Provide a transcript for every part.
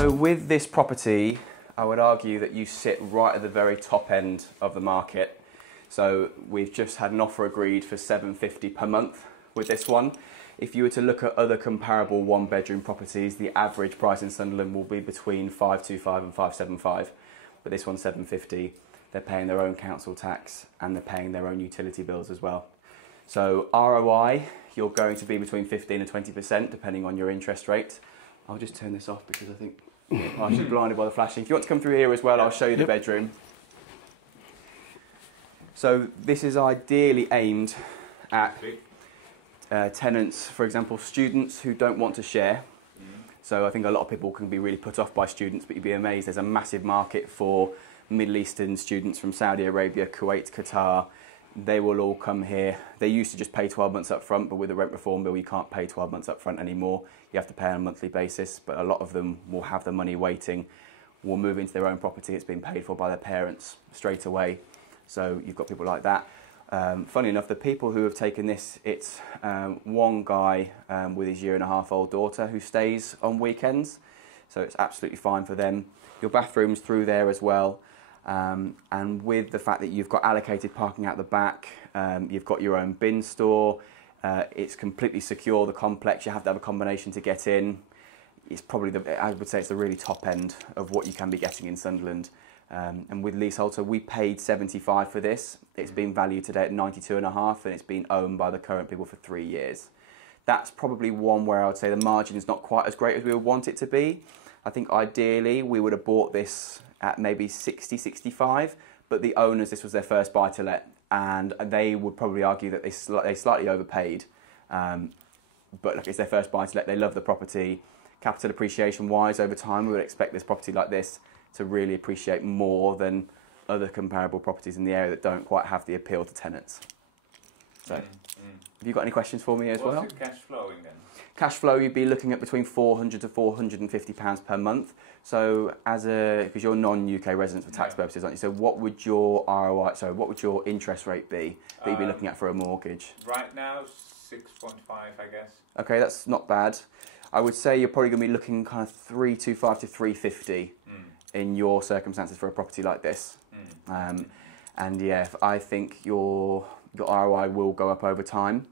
So with this property, I would argue that you sit right at the very top end of the market. So we've just had an offer agreed for $750 per month with this one. If you were to look at other comparable one-bedroom properties, the average price in Sunderland will be between 525 and 575. But this one's $750. They're paying their own council tax and they're paying their own utility bills as well. So ROI, you're going to be between 15 and 20% depending on your interest rate. I'll just turn this off because I think I'm actually blinded by the flashing. If you want to come through here as well, I'll show you the bedroom. So this is ideally aimed at tenants, for example, students who don't want to share. So I think a lot of people can be really put off by students, but you'd be amazed. There's a massive market for Middle Eastern students from Saudi Arabia, Kuwait, Qatar. They will all come here. They used to just pay 12 months up front, but with the rent reform bill, you can't pay 12 months up front anymore. You have to pay on a monthly basis, but a lot of them will have the money waiting, will move into their own property. It's been paid for by their parents straight away. So you've got people like that. Funny enough, the people who have taken this, it's one guy with his 1.5-year-old daughter who stays on weekends. So it's absolutely fine for them. Your bathroom's through there as well. And with the fact that you've got allocated parking out the back, you've got your own bin store, it's completely secure, the complex, you have to have a combination to get in. It's probably, I would say it's the really top end of what you can be getting in Sunderland. And with leasehold, so we paid 75 for this. It's been valued today at 92.5 and it's been owned by the current people for 3 years. That's probably one where I would say the margin is not quite as great as we would want it to be. I think ideally we would have bought this at maybe 60, 65, but the owners, this was their first buy-to-let, and they would probably argue that they slightly overpaid. But look, it's their first buy-to-let, they love the property. Capital appreciation-wise, over time, we would expect this property like this to really appreciate more than other comparable properties in the area that don't quite have the appeal to tenants. So, have you got any questions for me as well? What's the cash flowing then? Cash flow, you'd be looking at between £400 to £450 per month. So, because you're non-UK residents for tax purposes, aren't you? So, what would your ROI? So, what would your interest rate be that you'd be looking at for a mortgage? Right now, 6.5, I guess. Okay, that's not bad. I would say you're probably going to be looking kind of 325 to 350 in your circumstances for a property like this. And yeah, I think your ROI will go up over time,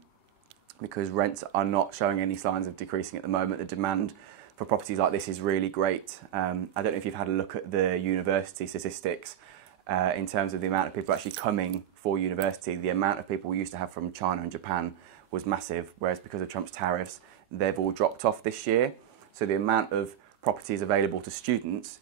because rents are not showing any signs of decreasing at the moment. The demand for properties like this is really great. I don't know if you've had a look at the university statistics in terms of the amount of people actually coming for university. The amount of people we used to have from China and Japan was massive, whereas because of Trump's tariffs, they've all dropped off this year. So the amount of properties available to students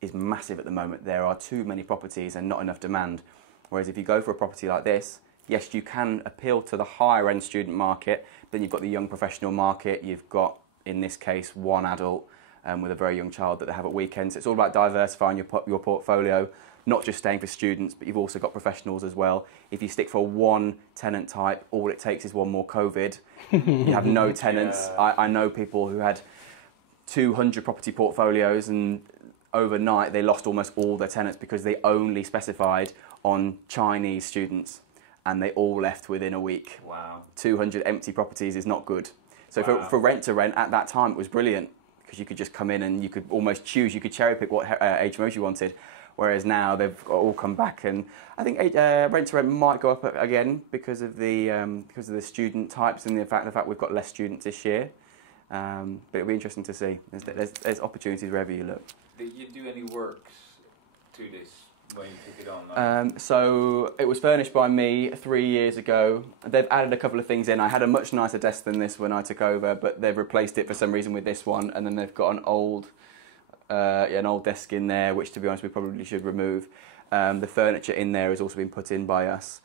is massive at the moment. There are too many properties and not enough demand. Whereas if you go for a property like this, yes, you can appeal to the higher end student market, then you've got the young professional market, you've got, in this case, one adult with a very young child that they have at weekends. It's all about diversifying your portfolio, not just staying for students, but you've also got professionals as well. If you stick for one tenant type, all it takes is one more COVID. You have no tenants. Yeah. I know people who had 200 property portfolios and overnight they lost almost all their tenants because they only specified on Chinese students and they all left within a week. Wow. 200 empty properties is not good. So wow. for rent to rent at that time, it was brilliant because you could just come in and you could almost choose, you could cherry pick what HMOs you wanted. Whereas now they've all come back, and I think rent to rent might go up again because of the student types and the fact we've got less students this year. But it'll be interesting to see. There's opportunities wherever you look. Did you do any works to this when you took it on? So it was furnished by me 3 years ago. They've added a couple of things in. I had a much nicer desk than this when I took over, but they've replaced it for some reason with this one, and then they've got an old desk in there, which to be honest we probably should remove. The furniture in there has also been put in by us.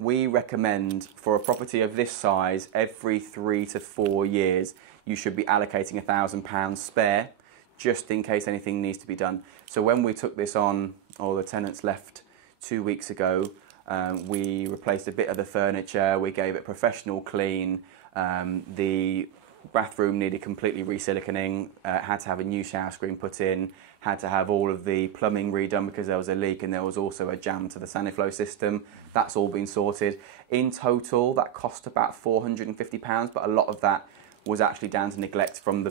We recommend for a property of this size, every 3 to 4 years, you should be allocating £1,000 spare, just in case anything needs to be done. So when we took this on, or the tenants left 2 weeks ago, we replaced a bit of the furniture, we gave it a professional clean, the bathroom needed completely re-siliconing, had to have a new shower screen put in, had to have all of the plumbing redone because there was a leak and there was also a jam to the Saniflow system. That's all been sorted. In total, that cost about £450, but a lot of that was actually down to neglect from the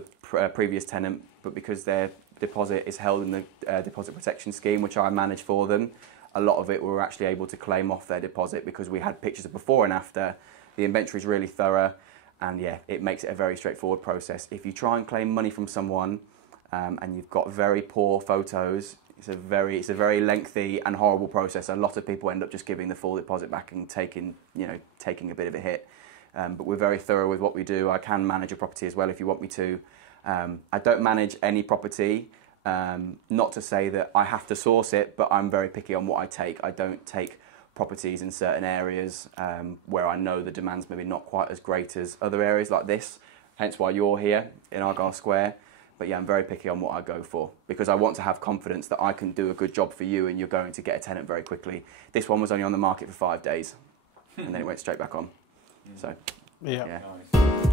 previous tenant, but because their deposit is held in the deposit protection scheme, which I manage for them, a lot of it we were actually able to claim off their deposit because we had pictures of before and after. The inventory is really thorough, and yeah, it makes it a very straightforward process. If you try and claim money from someone and you've got very poor photos, it's a very lengthy and horrible process. A lot of people end up just giving the full deposit back and taking a bit of a hit. But we're very thorough with what we do. I can manage a property as well if you want me to. I don't manage any property, not to say that I have to source it, but I'm very picky on what I take. I don't take properties in certain areas where I know the demand's maybe not quite as great as other areas like this, hence why you're here in Argyle Square. But yeah, I'm very picky on what I go for because I want to have confidence that I can do a good job for you and you're going to get a tenant very quickly. This one was only on the market for 5 days and then it went straight back on. So, yeah. Nice.